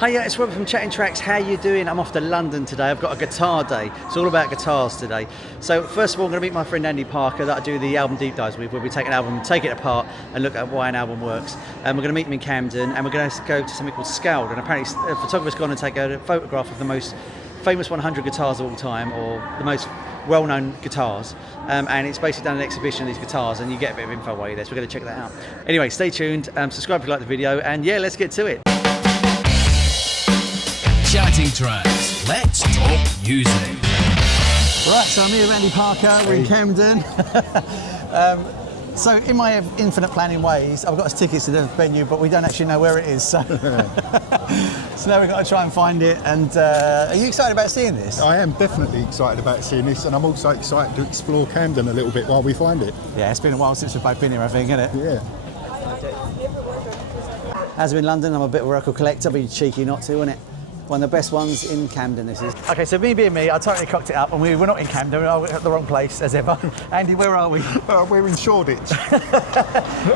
Hiya, it's Robert from Chatting Tracks. How you doing? I'm off to London today. I've got a guitar day. It's all about guitars today. So first of all, I'm going to meet my friend Andy Parker that I do the album deep dives with, where we take an album, take it apart and look at why an album works. And we're going to meet him in Camden, and we're going to go to something called Scald. And apparently a photographer's gone and take a photograph of the most famous 100 guitars of all time, or the most well-known guitars, and it's basically done an exhibition of these guitars, and you get a bit of info while you're there, so we're going to check that out. Anyway, stay tuned, subscribe if you like the video, and yeah, let's get to it. Chatting Tracks, let's talk music. Right, so I'm here with Andy Parker, we're in Camden. So in my infinite planning ways, I've got us tickets to the venue, but we don't actually know where it is, so so now we've got to try and find it. And are you excited about seeing this? I am definitely excited about seeing this, and I'm also excited to explore Camden a little bit while we find it. Yeah, it's been a while since we've both been here, I think, isn't it? Yeah. As I'm in London, I'm a bit of a record collector, but you're cheeky not to, isn't it? One of the best ones in Camden, this is. Okay, so me being me, I totally cocked it up, and we're not in Camden, we're at the wrong place, as ever. Andy, where are we? We're in Shoreditch.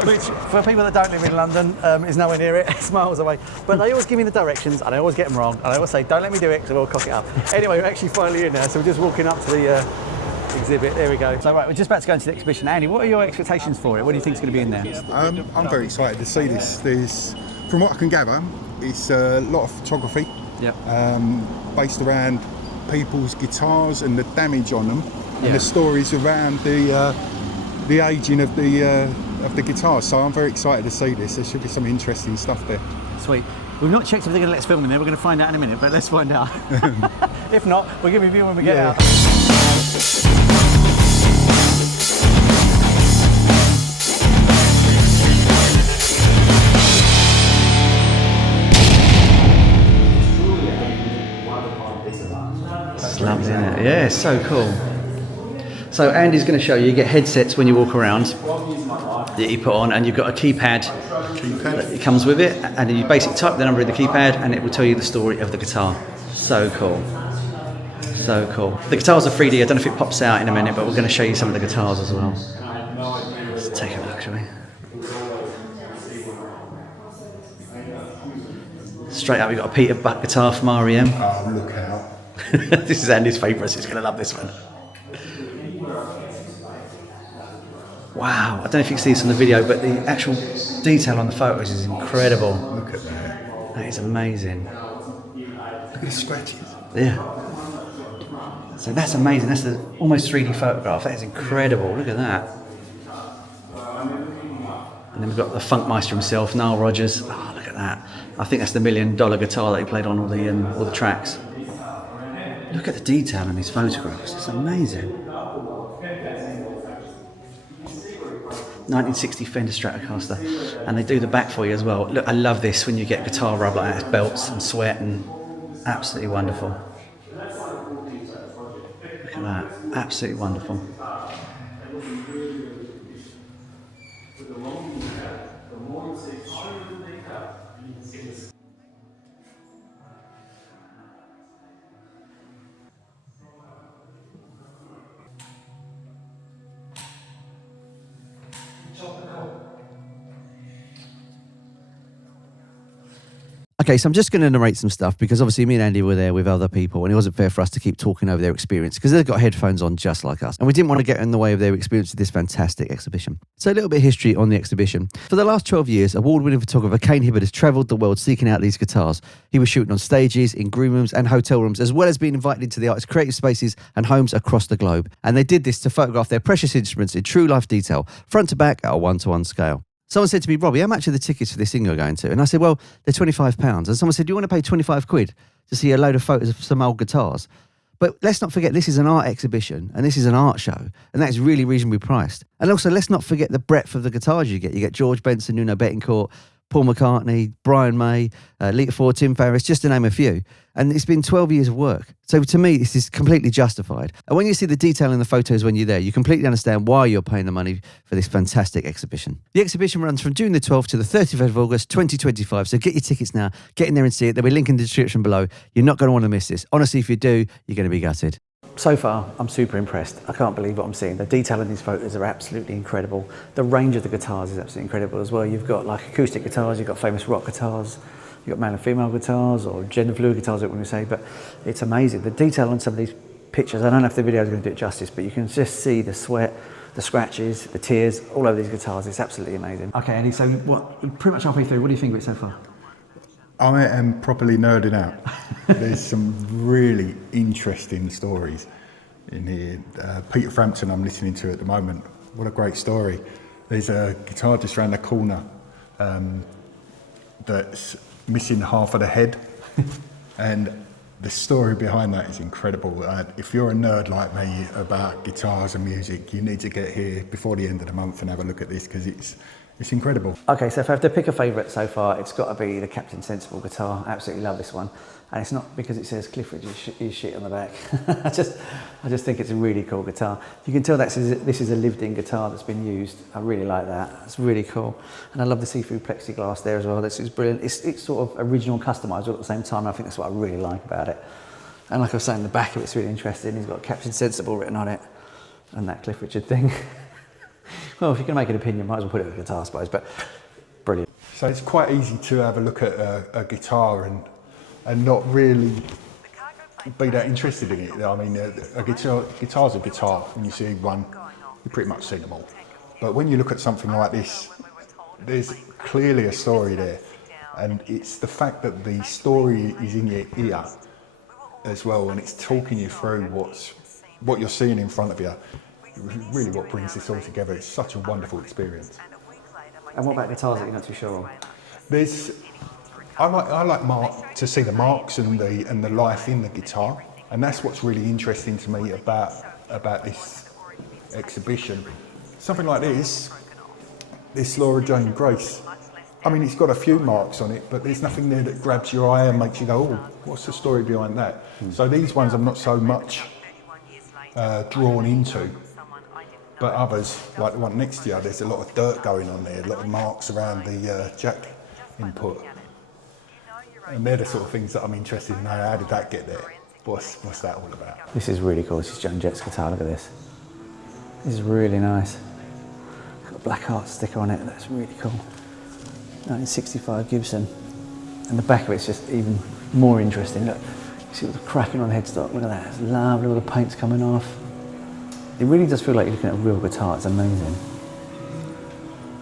Which, for people that don't live in London, is nowhere near it, it's miles away. But they always give me the directions, and I always get them wrong, and I always say, don't let me do it, because I will cock it up. Anyway, we're actually finally in now, so we're just walking up to the exhibit. There we go. So right, we're just about to go into the exhibition. Andy, what are your expectations for it? What do you think is going to be in there? I'm very excited to see this. There's, from what I can gather, it's a lot of photography. Yep. Based around people's guitars and the damage on them, and the stories around the aging of the guitars. So I'm very excited to see this. There should be some interesting stuff there. Sweet. We've not checked if they're going to let us film in there. We're going to find out in a minute, but let's find out. If not, we'll give you a view when we get out. Lovely, isn't it? Yeah, it's so cool. So Andy's going to show you get headsets when you walk around that you put on, and you've got a keypad that comes with it, and then you basically type the number in the keypad and it will tell you the story of the guitar. So cool. So cool. The guitars are 3D, I don't know if it pops out in a minute, but we're going to show you some of the guitars as well. Let's take a look, shall we? Straight up, we've got a Peter Buck guitar from REM. Oh, look out. This is Andy's favourite, so he's going to love this one. Wow, I don't know if you can see this on the video, but the actual detail on the photos is incredible. Look at that. That is amazing. Look at the scratches. Yeah. So that's amazing. That's the almost 3D photograph. That is incredible. Look at that. And then we've got the Funkmeister himself, Nile Rodgers. Oh, look at that. I think that's the $1 million guitar that he played on all the tracks. Look at the detail in these photographs. It's amazing. 1960 Fender Stratocaster, and they do the back for you as well. Look, I love this when you get guitar rub like that, belts and sweat, and absolutely wonderful. Look at that, absolutely wonderful. Okay, so I'm just going to narrate some stuff because obviously me and Andy were there with other people, and it wasn't fair for us to keep talking over their experience because they've got headphones on just like us, and we didn't want to get in the way of their experience of this fantastic exhibition. So a little bit of history on the exhibition. For the last 12 years, award-winning photographer Kane Hibbit has travelled the world seeking out these guitars. He was shooting on stages, in green rooms and hotel rooms, as well as being invited into the artist's creative spaces and homes across the globe. And they did this to photograph their precious instruments in true life detail, front to back at a 1-to-1 scale. Someone said to me, Robbie, how much are the tickets for this thing you're going to? And I said, well, they're £25. And someone said, do you want to pay 25 quid to see a load of photos of some old guitars? But let's not forget, this is an art exhibition and this is an art show, and that is really reasonably priced. And also, let's not forget the breadth of the guitars you get. You get George Benson, Nuno Bettencourt, Paul McCartney, Brian May, Lita Ford, Tim Ferriss, just to name a few. And it's been 12 years of work. So to me, this is completely justified. And when you see the detail in the photos when you're there, you completely understand why you're paying the money for this fantastic exhibition. The exhibition runs from June the 12th to the 30th of August, 2025. So get your tickets now, get in there and see it. There'll be a link in the description below. You're not going to want to miss this. Honestly, if you do, you're going to be gutted. So far, I'm super impressed. I can't believe what I'm seeing. The detail in these photos are absolutely incredible. The range of the guitars is absolutely incredible as well. You've got like acoustic guitars, you've got famous rock guitars, You've got male and female guitars, or gender fluid guitars, when we say, but it's amazing. The detail on some of these pictures, I don't know if the video is going to do it justice, but you can just see the sweat, the scratches, the tears, all over these guitars. It's absolutely amazing. Okay, Andy, so pretty much halfway through, what do you think of it so far? I am properly nerding out. There's some really interesting stories in here. Peter Frampton I'm listening to at the moment. What a great story. There's a guitar just around the corner that's missing half of the head. And the story behind that is incredible. If you're a nerd like me about guitars and music, you need to get here before the end of the month and have a look at this, because it's incredible. Okay, so if I have to pick a favourite so far, it's got to be the Captain Sensible guitar. I absolutely love this one. And it's not because it says Cliff Richard shit on the back. I just think it's a really cool guitar. You can tell this is a lived-in guitar that's been used. I really like that. It's really cool. And I love the see-through plexiglass there as well. This is brilliant. It's sort of original customised at the same time. I think that's what I really like about it. And like I was saying, the back of it's really interesting. He's got Captain Sensible written on it. And that Cliff Richard thing. Well, if you're going to make an opinion, might as well put it with a guitar, I suppose, but brilliant. So it's quite easy to have a look at a guitar and not really be that interested in it. I mean, a guitar's a guitar. When you see one, you pretty much see them all. But when you look at something like this, there's clearly a story there. And it's the fact that the story is in your ear as well, and it's talking you through what you're seeing in front of you. Really what brings this all together. It's such a wonderful experience. And what about guitars that you're not too sure on? I like to see the marks and the life in the guitar, and that's what's really interesting to me about this exhibition. Something like this Laura Jane Grace. I mean, it's got a few marks on it, but there's nothing there that grabs your eye and makes you go, oh, what's the story behind that? So these ones I'm not so much drawn into. But others, like the one next to you, there's a lot of dirt going on there, a lot of marks around the jack input. And they're the sort of things that I'm interested in. How did that get there? What's that all about? This is really cool. This is Joan Jett's guitar. Look at this. This is really nice. Got a Black Heart sticker on it. That's really cool. 1965 Gibson. And the back of it's just even more interesting. Look, you see all the cracking on the headstock. Look at that. It's lovely. All the paint's coming off. It really does feel like you're looking at a real guitar. It's amazing.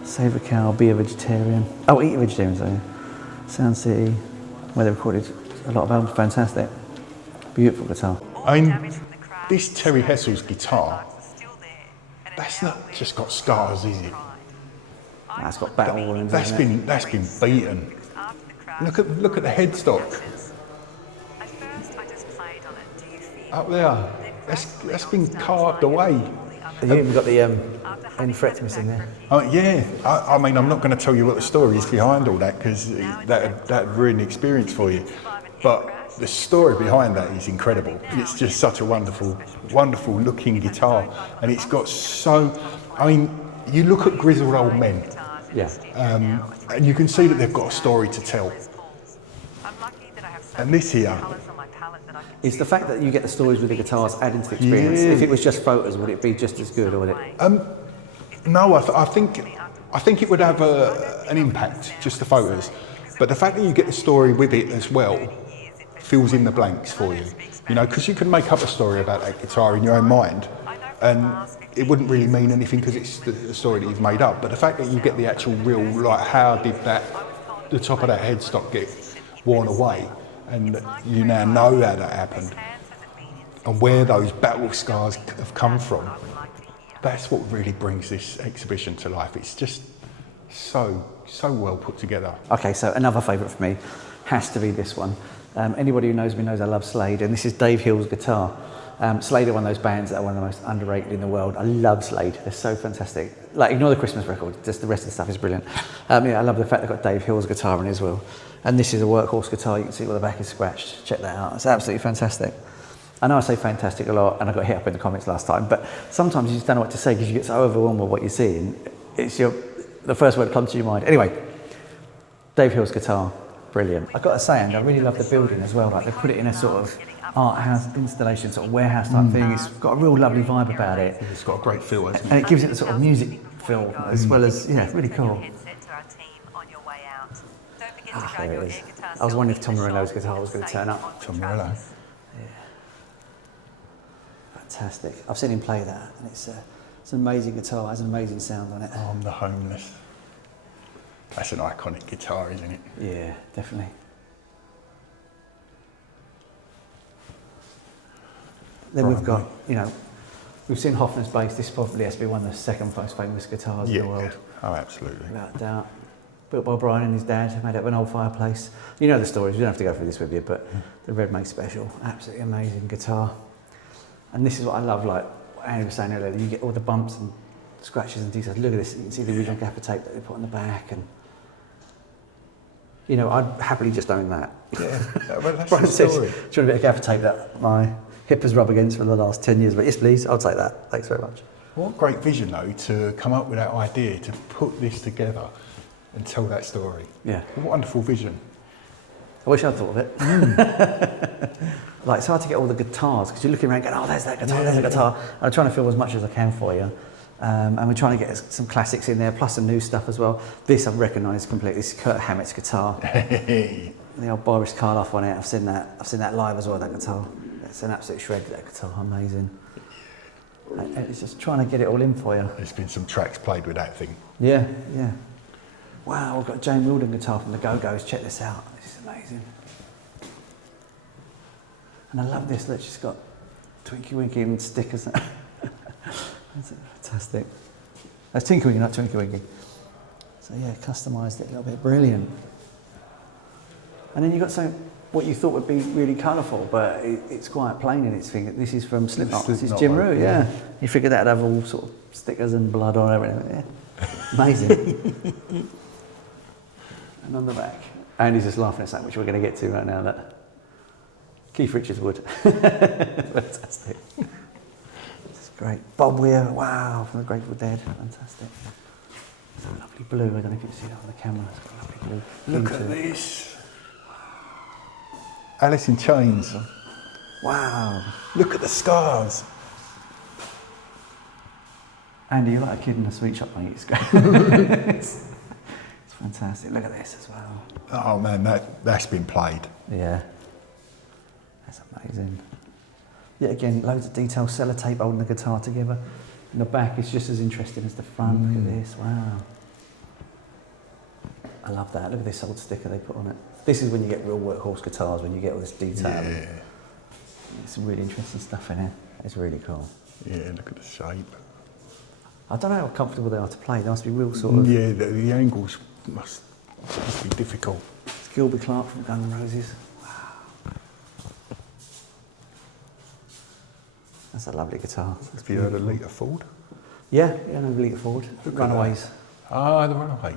Save a cow, be a vegetarian. Oh, eat a vegetarian, sorry. Sound City, where they recorded a lot of albums. Fantastic. Beautiful guitar. I mean, this Terry Hessel's guitar, that's not just got scars, is it? That's got battle wounds. That's been beaten. Look at the headstock. Up there. That's been carved away. You've even got the end frets missing there. Oh yeah. I mean, I'm not going to tell you what the story is behind all that, because that'd ruin the experience for you. But the story behind that is incredible. It's just such a wonderful looking guitar, and it's got so. I mean, you look at grizzled old men. Yeah. And you can see that they've got a story to tell. And this here. Is the fact that you get the stories with the guitars adding to the experience? Yeah. If it was just photos, would it be just as good, or would it? No, I think it would have an impact, just the photos. But the fact that you get the story with it as well fills in the blanks for you. You know, because you can make up a story about that guitar in your own mind, and it wouldn't really mean anything because it's the story that you've made up. But the fact that you get the actual real, like, how did the top of that headstock get worn away? And you now know how that happened and where those battle scars have come from. That's what really brings this exhibition to life. It's just so well put together. Okay, so another favourite for me has to be this one. Anybody who knows me knows I love Slade, and this is Dave Hill's guitar. Slade are one of those bands that are one of the most underrated in the world. I love Slade. They're so fantastic. Like, ignore the Christmas record, just the rest of the stuff is brilliant. Yeah, I love the fact they've got Dave Hill's guitar in it as well. And this is a workhorse guitar. You can see where the back is scratched. Check that out. It's absolutely fantastic. I know I say fantastic a lot, and I got hit up in the comments last time, but sometimes you just don't know what to say because you get so overwhelmed with what you're seeing. It's the first word that comes to your mind. Anyway, Dave Hill's guitar, brilliant. I've got to say, and I really love the building as well. Like, they put it in a sort of art house installation, sort of warehouse type thing. It's got a real lovely vibe about it. It's got a great feel, hasn't it? And it gives it the sort of music feel as well as, yeah, really cool. There it is. I was wondering if Tom Morello's guitar was going to turn up. Tom Morello. Fantastic. I've seen him play that, and it's an amazing guitar. It has an amazing sound on it. I'm the Homeless. That's an iconic guitar, isn't it? Yeah, definitely. Then we've got, you know, we've seen Hofner's bass. This probably has to be one of the second most famous guitars in the world. Oh, absolutely. Without a doubt. Built by Brian and his dad, made up of an old fireplace. You know the stories, we don't have to go through this with you, but the Red Mate Special, absolutely amazing guitar. And this is what I love, like Andy was saying earlier, you get all the bumps and scratches and details. Look at this, you can see the original gaffer tape that they put on the back, and you know, I'd happily just own that. Yeah, well, that's Brian the story. says, do you want a bit of gaffer tape that my hip has rubbed against for the last 10 years? But yes, please, I'll take that. Thanks very much. What great vision, though, to come up with that idea, to put this together and tell that story. Yeah. What a wonderful vision. I wish I'd thought of it. Like, it's hard to get all the guitars, because you're looking around going, oh, there's that guitar, there's that guitar. And I'm trying to fill as much as I can for you. And we're trying to get some classics in there, plus some new stuff as well. This I've recognised completely. This is Kurt Hammett's guitar. The old Boris Karloff on it. I've seen that live as well, that guitar. It's an absolute shred, that guitar, amazing. And it's just trying to get it all in for you. There's been some tracks played with that thing. Yeah, yeah. Wow, we've got a Jane Wilden guitar from the Go-Go's. Check this out. This is amazing. And I love this. Look, she's got Twinkie Winkie and stickers. That's fantastic. That's Tinky Winky, not Twinkie Winky. So yeah, customised it a little bit. Brilliant. And then you've got something what you thought would be really colourful, but it's quite plain in its thing. This is from Slipknot. This is Jim Root, yeah. You figured that'd have all sort of stickers and blood on everything. Yeah. Amazing. And on the back. Andy's just laughing at something which we're going to get to right now. That Keith Richards would. Fantastic. This is great. Bob Weir, wow, from the Grateful Dead. Fantastic. It's a lovely blue. I don't know if you can see that on the camera. It's got a lovely blue. Look at this. Alice in Chains. Wow. Look at the scars. Andy, you're like a kid in a sweet shop, mate. It's great. It's fantastic. Look at this as well. Oh man, that's been played. Yeah. That's amazing. Yet again, loads of detail, sellotape holding the guitar together. And the back is just as interesting as the front. Look at this, wow. I love that. Look at this old sticker they put on it. This is when you get real workhorse guitars, when you get all this detail. Yeah. There's some really interesting stuff in here. It's really cool. Yeah, look at the shape. I don't know how comfortable they are to play. They must be real sort of... Yeah, the angles must be difficult. It's Gilby Clarke from Guns N' Roses. Wow. That's a lovely guitar. Have you heard of Lita Ford? Yeah, I know Lita Ford. Look at Runaways. Ah, the Runaways.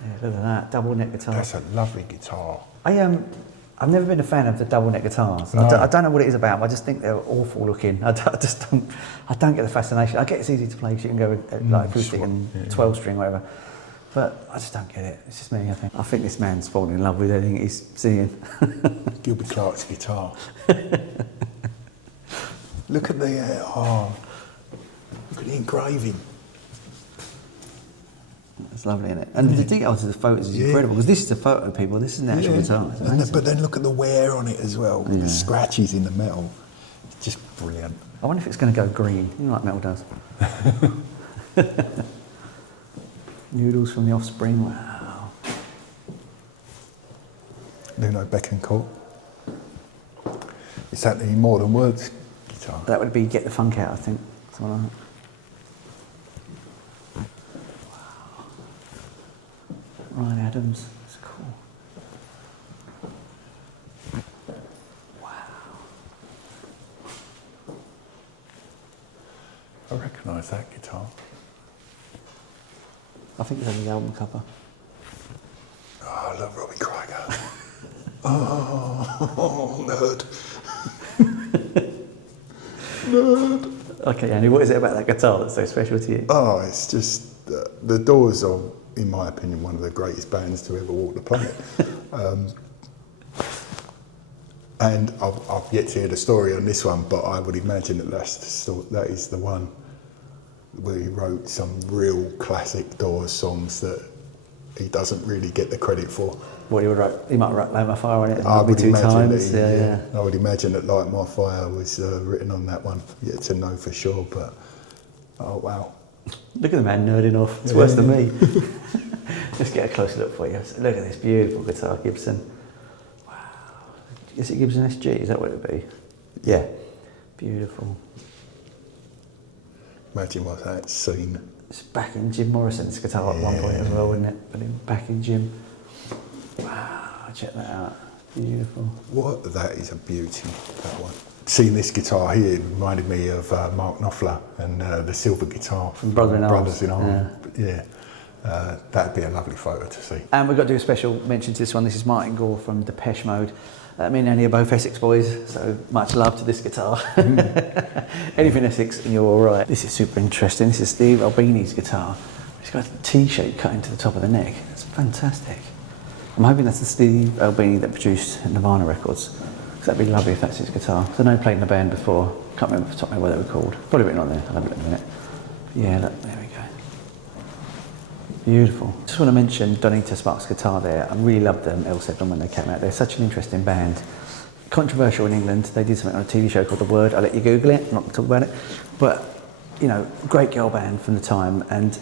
Yeah, look at that, double neck guitar. That's a lovely guitar. I've never been a fan of the double neck guitars. No. I don't know what it is about. I just think they're awful looking. I don't get the fascination. I get it's easy to play because you can go with like acoustic and 12 string, whatever. But I just don't get it. It's just me, I think. I think this man's falling in love with everything he's seeing. Gilby Clarke's guitar. Look at the look at the engraving. It's lovely, isn't it? And the details of the photos is incredible, because this is a photo of people, this isn't the actual guitar. It's amazing. But then look at the wear on it as well, the scratches in the metal. It's just brilliant. I wonder if it's going to go green, you know, like metal does. Noodles from the Offspring, wow. Nuno Betancourt. Is that the More Than Words guitar? That would be Get the Funk Out, I think. Something like that. Ryan Adams, it's cool. Wow. I recognise that guitar. I think it's on the album cover. Oh, I love Robbie Krieger. Oh, nerd. Nerd. Okay, Andy, what is it about that guitar that's so special to you? Oh, it's just the Doors are, in my opinion, one of the greatest bands to ever walk the planet. And I've yet to hear the story on this one, but I would imagine that that is the one where he wrote some real classic Doors songs that he doesn't really get the credit for. What he might write Light My Fire on it I maybe would 2 imagine times. I would imagine that Light My Fire was written on that one. Yet to know for sure, but oh wow. Look at the man nerding off. It's worse than me. Let's get a closer look for you. Look at this beautiful guitar, Gibson. Wow. Is it Gibson SG? Is that what it would be? Yeah. Beautiful. Imagine what that's seen. It's back in Jim Morrison's guitar at one point as well, wasn't it? But back in Jim. Wow, check that out. Beautiful. What? That is a beauty, that one. Seeing this guitar here reminded me of Mark Knopfler and the silver guitar from Brothers in Arms. Yeah. That'd be a lovely photo to see. And we've got to do a special mention to this one. This is Martin Gore from Depeche Mode. Me and Andy are both Essex boys, so much love to this guitar. Anything Essex and you're all right. This is super interesting. This is Steve Albini's guitar. It's got a T-shape cut into the top of the neck. It's fantastic. I'm hoping that's the Steve Albini that produced Nirvana records. Because that'd be lovely if that's his guitar. So I know he played in a band before. Can't remember off the top of my head what they were called. Probably written on there. I'll have a look in a minute. Yeah, look, there we go. Beautiful. Just want to mention Donita Sparks' guitar there. I really loved them, L7 when they came out. They're such an interesting band. Controversial in England. They did something on a TV show called The Word. I'll let you Google it, I'm not going to talk about it. But, you know, great girl band from the time, and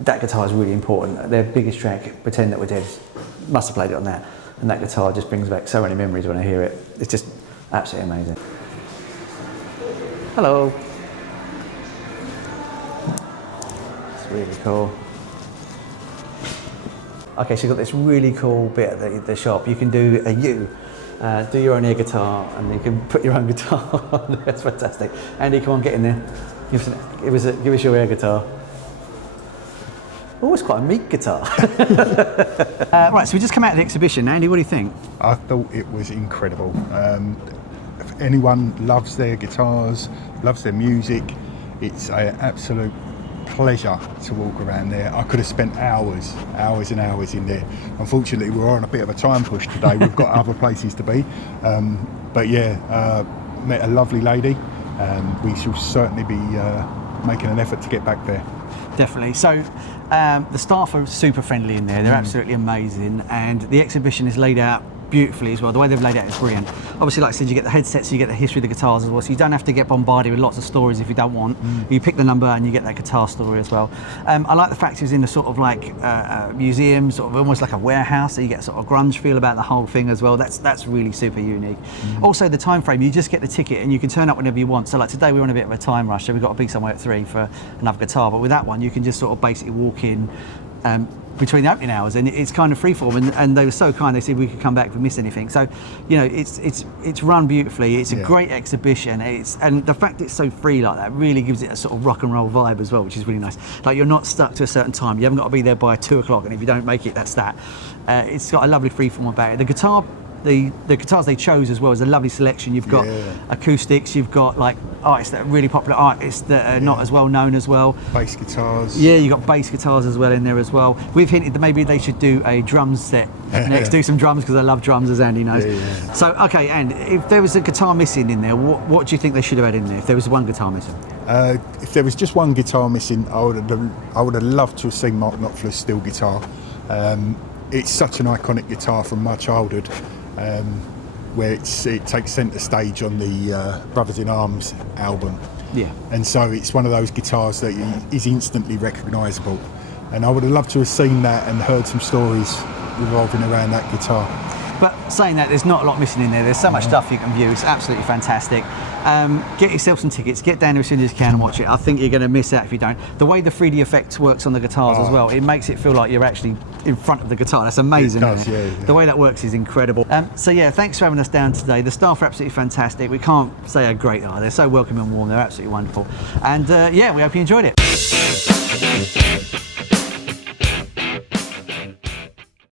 that guitar is really important. Their biggest track, Pretend That We're Dead, must have played it on that. And that guitar just brings back so many memories when I hear it. It's just absolutely amazing. Hello. It's really cool. Okay, so you've got this really cool bit at the shop. You can do a U, do your own air guitar, and you can put your own guitar on. That's fantastic. Andy, come on, get in there. Give us your air guitar. Oh, it's quite a meek guitar. Right, so we just come out of the exhibition. Andy, what do you think? I thought it was incredible. If anyone loves their guitars, loves their music, it's an absolute pleasure to walk around there. I could have spent hours and hours in there. Unfortunately, we're on a bit of a time push today. We've got other places to be. But yeah, met a lovely lady. We shall certainly be making an effort to get back there. Definitely. So the staff are super friendly in there. They're absolutely amazing, and the exhibition is laid out beautifully as well. The way they've laid it out is brilliant. Obviously, like I said, you get the headsets, you get the history of the guitars as well, so you don't have to get bombarded with lots of stories if you don't want. You pick the number and you get that guitar story as well. I like the fact it's in a sort of like museum, sort of almost like a warehouse, so you get a sort of grunge feel about the whole thing as well. That's really super unique. Also, the time frame, you just get the ticket and you can turn up whenever you want. So like today, we're on a bit of a time rush, so we've got to be somewhere at 3 for another guitar, but with that one, you can just sort of basically walk in between the opening hours, and it's kind of freeform, and they were so kind, they said we could come back if we missed anything. So, you know, it's run beautifully, it's a great exhibition, and the fact it's so free like that really gives it a sort of rock and roll vibe as well, which is really nice. Like, you're not stuck to a certain time, you haven't got to be there by 2 o'clock, and if you don't make it, that's that. It's got a lovely freeform about it. The guitars they chose as well is a lovely selection. You've got acoustics, you've got like artists that are really popular, artists that are not as well known as well. Bass guitars. Yeah, you've got bass guitars as well in there as well. We've hinted that maybe they should do a drums set next, do some drums, because I love drums, as Andy knows. So, okay, and if there was a guitar missing in there, what do you think they should have had in there if there was one guitar missing? If there was just one guitar missing, I would have loved to have seen Mark Knopfler's steel guitar. It's such an iconic guitar from my childhood. Where it takes centre stage on the Brothers in Arms album. Yeah. And so it's one of those guitars that is instantly recognisable. And I would have loved to have seen that and heard some stories revolving around that guitar. But saying that, there's not a lot missing in there. There's so much stuff you can view. It's absolutely fantastic. Get yourself some tickets. Get down there as soon as you can and watch it. I think you're going to miss out if you don't. The way the 3D effect works on the guitars as well, it makes it feel like you're actually in front of the guitar. That's amazing. It does, yeah. The way that works is incredible. So yeah, thanks for having us down today. The staff are absolutely fantastic. We can't say how great they are. They're so welcoming and warm. They're absolutely wonderful. And yeah, we hope you enjoyed it.